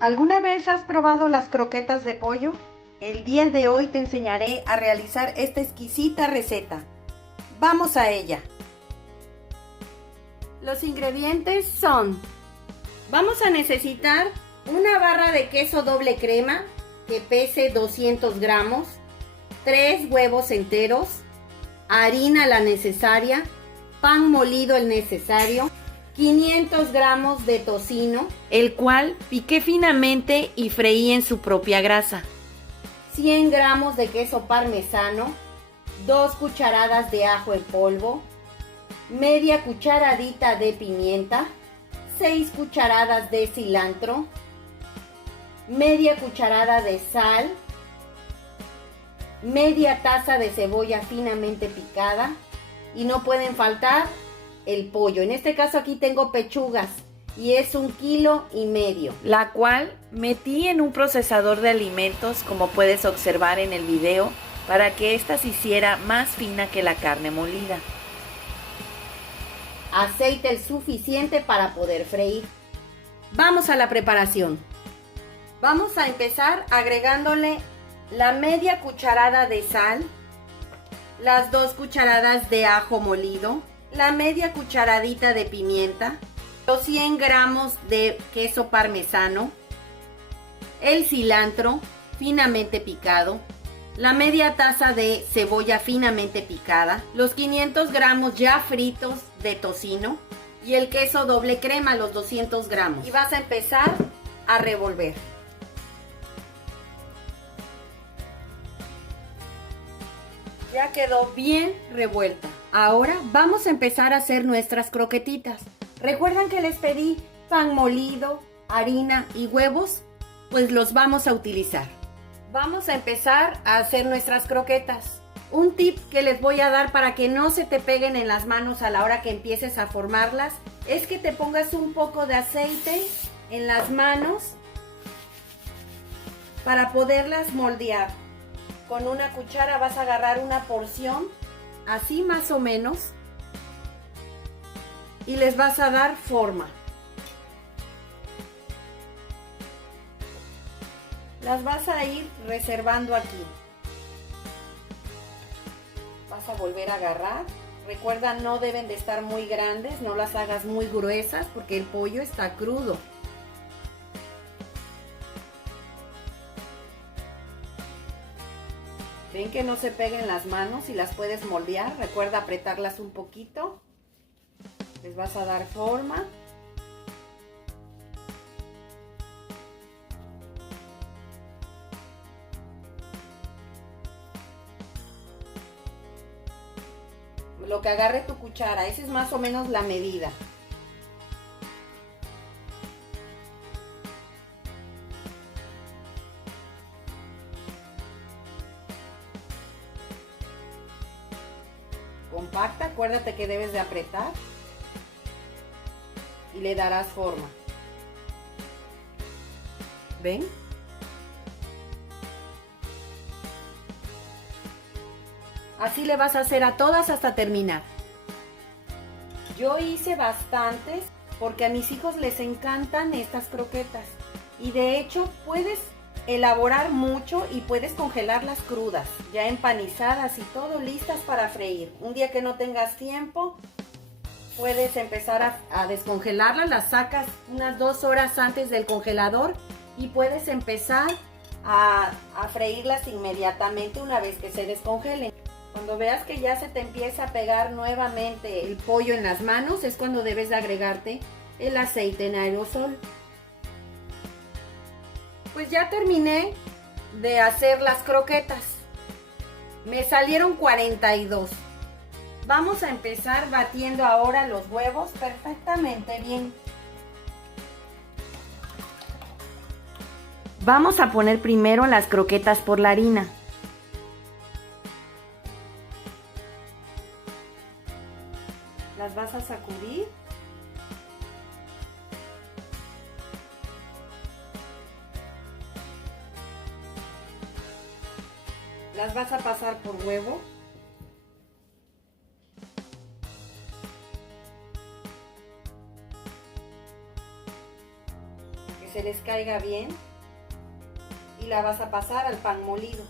¿Alguna vez has probado las croquetas de pollo? El día de hoy te enseñaré a realizar esta exquisita receta. ¡Vamos a ella! Los ingredientes son: vamos a necesitar una barra de queso doble crema que pese 200 gramos, 3 huevos enteros, harina la necesaria, pan molido el necesario, 500 gramos de tocino, el cual piqué finamente y freí en su propia grasa, 100 gramos de queso parmesano, 2 cucharadas de ajo en polvo, media cucharadita de pimienta, 6 cucharadas de cilantro, media cucharada de sal, media taza de cebolla finamente picada y no pueden faltar el pollo. En este caso aquí tengo pechugas y es 1,5 kilos, la cual metí en un procesador de alimentos, como puedes observar en el video, para que ésta se hiciera más fina que la carne molida. Aceite el suficiente para poder freír. Vamos a la preparación. Vamos a empezar agregándole la media cucharada de sal, las 2 cucharadas de ajo molido, la media cucharadita de pimienta, los 100 gramos de queso parmesano, el cilantro finamente picado, la media taza de cebolla finamente picada, los 500 gramos ya fritos de tocino y el queso doble crema, los 200 gramos. Y vas a empezar a revolver. Ya quedó bien revuelta. Ahora vamos a empezar a hacer nuestras croquetitas. ¿Recuerdan que les pedí pan molido, harina y huevos? Pues los vamos a utilizar. Vamos a empezar a hacer nuestras croquetas. Un tip que les voy a dar para que no se te peguen en las manos a la hora que empieces a formarlas es que te pongas un poco de aceite en las manos para poderlas moldear. Con una cuchara vas a agarrar una porción, así más o menos, y les vas a dar forma. Las vas a ir reservando aquí. Vas a volver a agarrar. Recuerda, no deben de estar muy grandes, no las hagas muy gruesas porque el pollo está crudo. Ven que no se peguen las manos y las puedes moldear. Recuerda apretarlas un poquito. Les vas a dar forma. Lo que agarre tu cuchara, esa es más o menos la medida. Compacta, acuérdate que debes de apretar y le darás forma. ¿Ven? Así le vas a hacer a todas hasta terminar. Yo hice bastantes porque a mis hijos les encantan estas croquetas. Y de hecho puedes elaborar mucho y puedes congelarlas crudas, ya empanizadas y todo, listas para freír. Un día que no tengas tiempo, puedes empezar a descongelarlas, las sacas unas 2 horas antes del congelador y puedes empezar a freírlas inmediatamente una vez que se descongelen. Cuando veas que ya se te empieza a pegar nuevamente el pollo en las manos, es cuando debes de agregarte el aceite en aerosol. Pues ya terminé de hacer las croquetas. Me salieron 42. Vamos a empezar batiendo ahora los huevos perfectamente bien. Vamos a poner primero las croquetas por la harina. Las vas a sacudir. Las vas a pasar por huevo. que se les caiga bien. Y la vas a pasar al pan molido.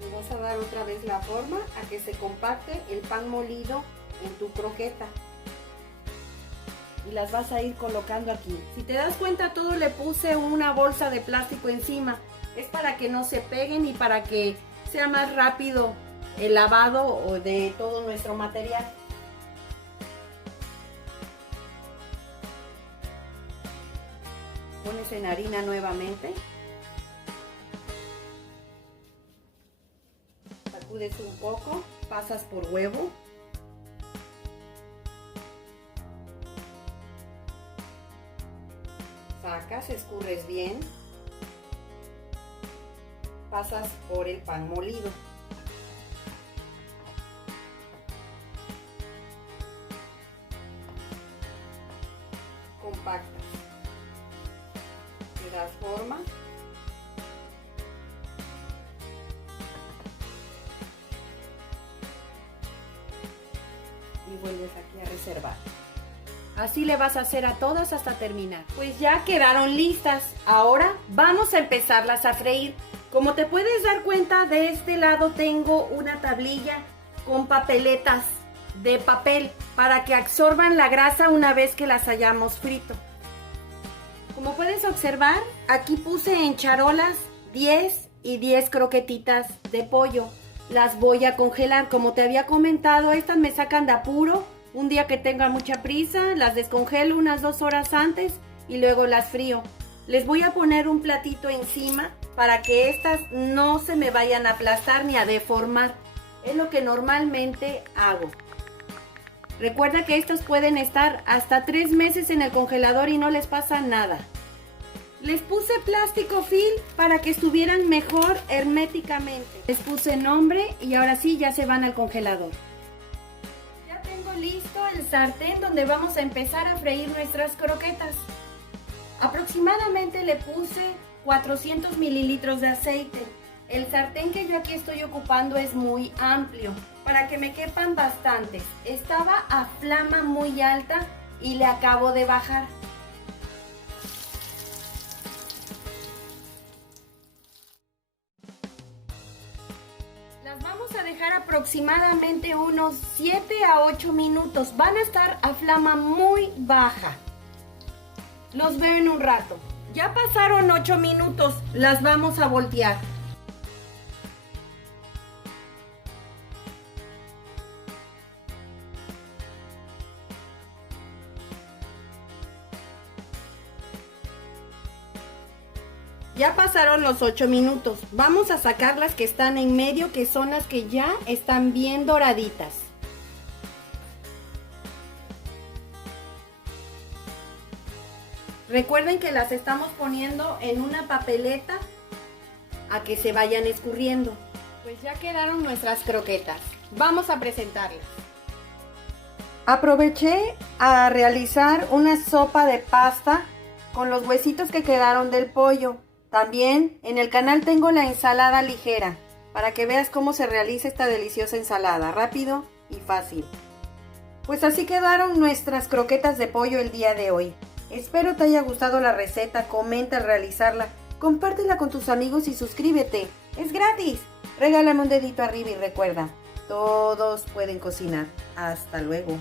Le vas a dar otra vez la forma a que se compacte el pan molido en tu croqueta. Y las vas a ir colocando aquí. Si te das cuenta, todo le puse una bolsa de plástico encima. Es para que no se peguen y para que sea más rápido el lavado de todo nuestro material. Pones en harina nuevamente. Sacudes un poco, pasas por huevo. Sacas, escurres bien, pasas por el pan molido. Compactas. Le das forma. Y vuelves aquí a reservar. Así le vas a hacer a todas hasta terminar. Pues ya quedaron listas. Ahora vamos a empezarlas a freír. Como te puedes dar cuenta, de este lado tengo una tablilla con papeletas de papel para que absorban la grasa una vez que las hayamos frito. Como puedes observar, aquí puse en charolas 10 y 10 croquetitas de pollo. Las voy a congelar. Como te había comentado, estas me sacan de apuro. Un día que tenga mucha prisa, las descongelo unas 2 horas antes y luego las frío. Les voy a poner un platito encima para que estas no se me vayan a aplastar ni a deformar. Es lo que normalmente hago. Recuerda que estos pueden estar hasta 3 meses en el congelador y no les pasa nada. Les puse plástico film para que estuvieran mejor herméticamente. Les puse nombre y ahora sí ya se van al congelador. Listo el sartén donde vamos a empezar a freír nuestras croquetas. Aproximadamente le puse 400 mililitros de aceite. El sartén que yo aquí estoy ocupando es muy amplio para que me quepan bastantes. Estaba a flama muy alta y le acabo de bajar. Las vamos a dejar aproximadamente unos 7 a 8 minutos. Van a estar a flama muy baja. Los veo en un rato. Ya pasaron 8 minutos. Las vamos a voltear. Ya pasaron los 8 minutos. Vamos a sacar las que están en medio, que son las que ya están bien doraditas. Recuerden que las estamos poniendo en una papeleta a que se vayan escurriendo. Pues ya quedaron nuestras croquetas. Vamos a presentarlas. Aproveché a realizar una sopa de pasta con los huesitos que quedaron del pollo. También en el canal tengo la ensalada ligera, para que veas cómo se realiza esta deliciosa ensalada, rápido y fácil. Pues así quedaron nuestras croquetas de pollo el día de hoy. Espero te haya gustado la receta, comenta al realizarla, compártela con tus amigos y suscríbete. Es gratis. Regálame un dedito arriba y recuerda, todos pueden cocinar. Hasta luego.